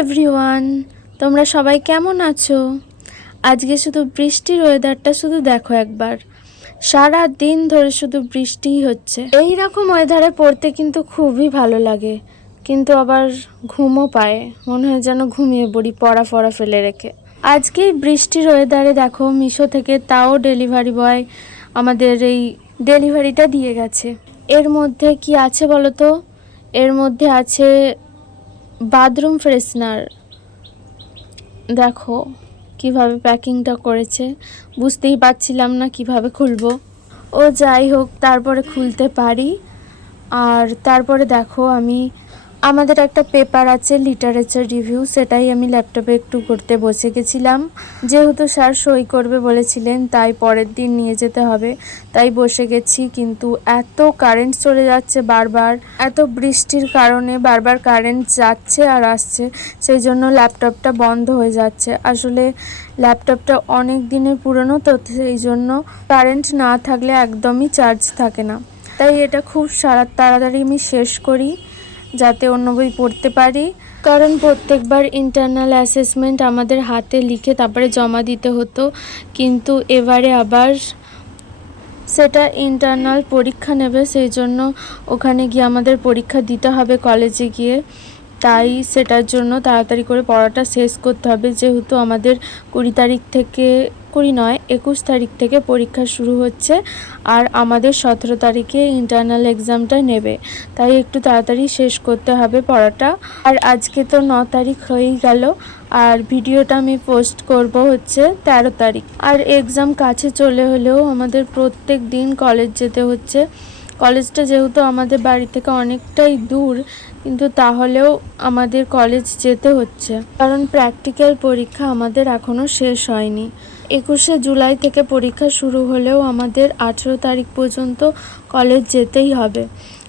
Everyone, তোমরা সবাই কেমন আছো? আজকে শুধু বৃষ্টির ওয়েদারটা শুধু দেখো একবার। সারা দিন ধরে শুধু বৃষ্টিই হচ্ছে। এই রকম ওয়েদারে পড়তে কিন্তু খুবই ভালো লাগে, কিন্তু আবার ঘুমও পায়, মনে হয় যেন ঘুমিয়ে পড়ি পড়া ফেলে রেখে। আজকে বৃষ্টির ওয়েদারে দেখো মিশো থেকে তাও ডেলিভারি বয় আমাদের এই ডেলিভারিটা দিয়ে গেছে। এর মধ্যে কি আছে বলো তো? এর মধ্যে আছে বাথরুম ফ্রেশনার। দেখো কিভাবে প্যাকিংটা করেছে, বুঝতেই পারছিলাম না কিভাবে খুলবো। ও যাই হোক, তারপরে খুলতে পারি। আর তারপরে দেখো আমাদের একটা পেপার আছে লিটারেচার রিভিউ, সেটাই আমি ল্যাপটপে একটু করতে বসে গেছিলাম। যেহেতু স্যার সই করবে বলেছিলেন, তাই পরের দিন নিয়ে যেতে হবে, তাই বসে গেছি। কিন্তু এত কারেন্ট চলে যাচ্ছে বারবার, এত বৃষ্টির কারণে বারবার কারেন্ট যাচ্ছে আর আসছে, সেই জন্য ল্যাপটপটা বন্ধ হয়ে যাচ্ছে। আসলে ল্যাপটপটা অনেক দিনের পুরনো তো, সেই জন্য কারেন্ট না থাকলে একদমই চার্জ থাকে না। তাই এটা খুব তাড়াতাড়ি আমি শেষ করি, যাতে অন্য বই পড়তে পারি। কারণ প্রত্যেকবার ইন্টারনাল অ্যাসেসমেন্ট আমাদের হাতে লিখে তারপরে জমা দিতে হতো, কিন্তু এবারে আবার সেটা ইন্টারনাল পরীক্ষা নেবে, সেই জন্য ওখানে গিয়ে আমাদের পরীক্ষা দিতে হবে কলেজে গিয়ে। তাই সেটার জন্য তাড়াতাড়ি করে পড়াটা শেষ করতে হবে, যেহেতু আমাদের 21 তারিখ থেকে পরীক্ষা শুরু হচ্ছে, আর আমাদের 17 তারিখে ইন্টারনাল এক্সামটা নেবে। তাই একটু তাড়াতাড়ি শেষ করতে হবে পড়াটা। আর আজকে তো 9 তারিখ হয়েই গেল, আর ভিডিওটা আমি পোস্ট করব হচ্ছে 13 তারিখ। আর এক্সাম কাছে চলে হলেও আমাদের প্রত্যেক দিন কলেজ যেতে হচ্ছে। কলেজটা যেহেতু আমাদের বাড়ি থেকে অনেকটাই দূর, কিন্তু তাহলেও আমাদের কলেজ যেতে হচ্ছে, কারণ প্র্যাকটিক্যাল পরীক্ষা আমাদের এখনও শেষ হয়নি। 21 জুলাই থেকে পরীক্ষা শুরু হলেও আমাদের 18 তারিখ পর্যন্ত কলেজ যেতেই হবে,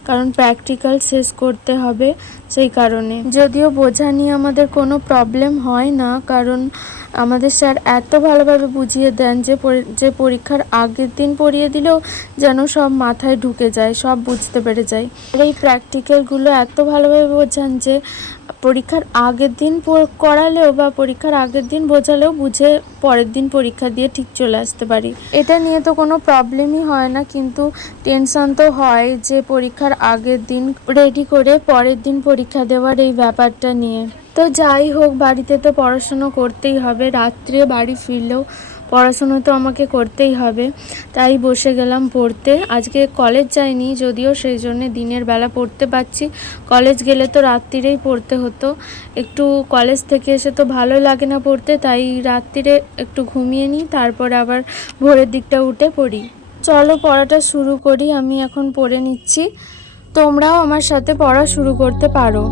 কারণ প্র্যাকটিক্যাল শেষ করতে হবে। সেই কারণে যদিও বোঝা নিয়ে আমাদের কোনো প্রবলেম হয় না, কারণ আমাদের স্যার এত ভালোভাবে বুঝিয়ে দেন যে পরীক্ষার আগের দিন পড়িয়ে দিলেও যেন সব মাথায় ঢুকে যায়, সব বুঝতে পেরে যায়। আর এই প্র্যাকটিক্যালগুলো এত ভালোভাবে বোঝান যে পরীক্ষার আগের দিন করালেও বা পরীক্ষার আগের দিন বোঝালেও বুঝে পরের দিন পরীক্ষা দিয়ে ঠিক চলে আসতে পারি। এটা নিয়ে তো কোনো প্রবলেমই হয় না, কিন্তু টেনশন তো হয় যে পরীক্ষার আগের দিন রেডি করে পরের দিন পরীক্ষা দেওয়ার এই ব্যাপারটা নিয়ে। তো যাই হোক, বাড়িতে তো পড়াশুনো করতেই হবে, রাত্রে বাড়ি ফিরলেও পড়াশুনো তো আমাকে করতেই হবে। তাই বসে গেলাম পড়তে। আজকে কলেজ যাইনি যদিও, সেই জন্যে দিনের বেলা পড়তে পারছি। কলেজ গেলে তো রাত্রিরেই পড়তে হতো। একটু কলেজ থেকে এসে তো ভালো লাগে না পড়তে, তাই রাত্রিরে একটু ঘুমিয়ে নিই, তারপর আবার ভোরের দিকটা উঠে পড়ি। চলো পড়াটা শুরু করি। আমি এখন পড়ে নিচ্ছি, তোমরাও আমার সাথে পড়া শুরু করতে পারো।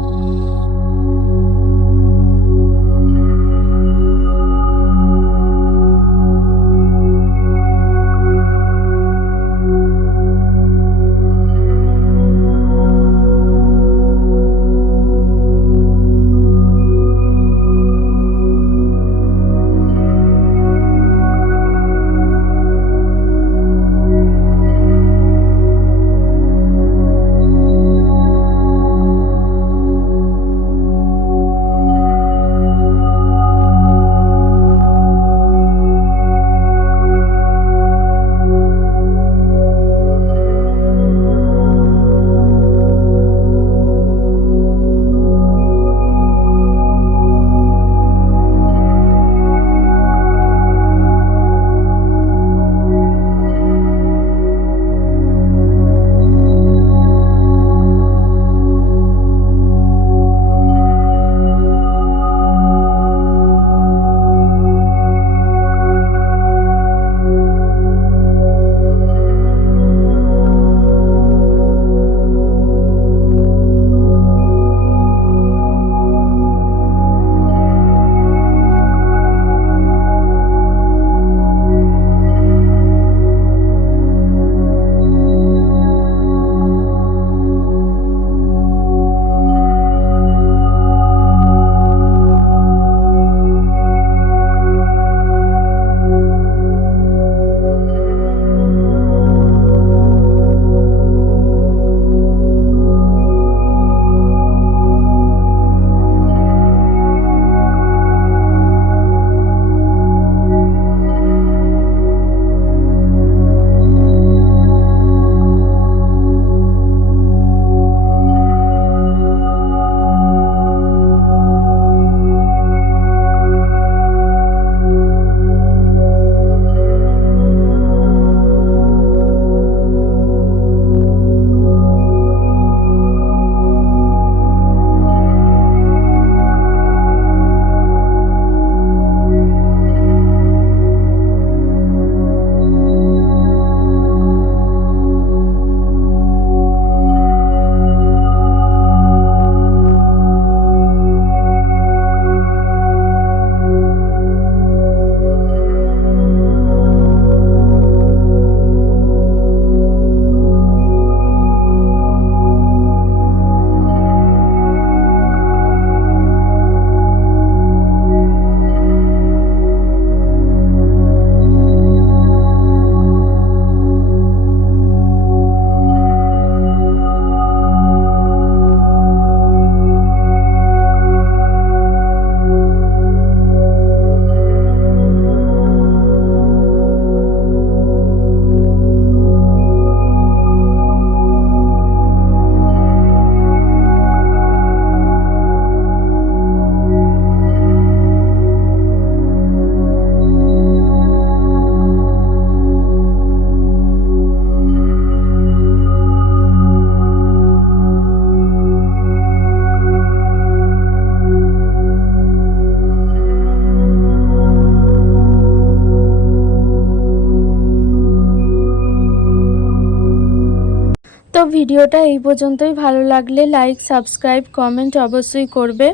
তো ভিডিওটা এই পর্যন্তই। ভালো লাগলে লাইক, সাবস্ক্রাইব, কমেন্ট অবশ্যই করবে।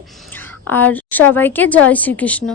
আর সবাইকে জয় শ্রীকৃষ্ণ।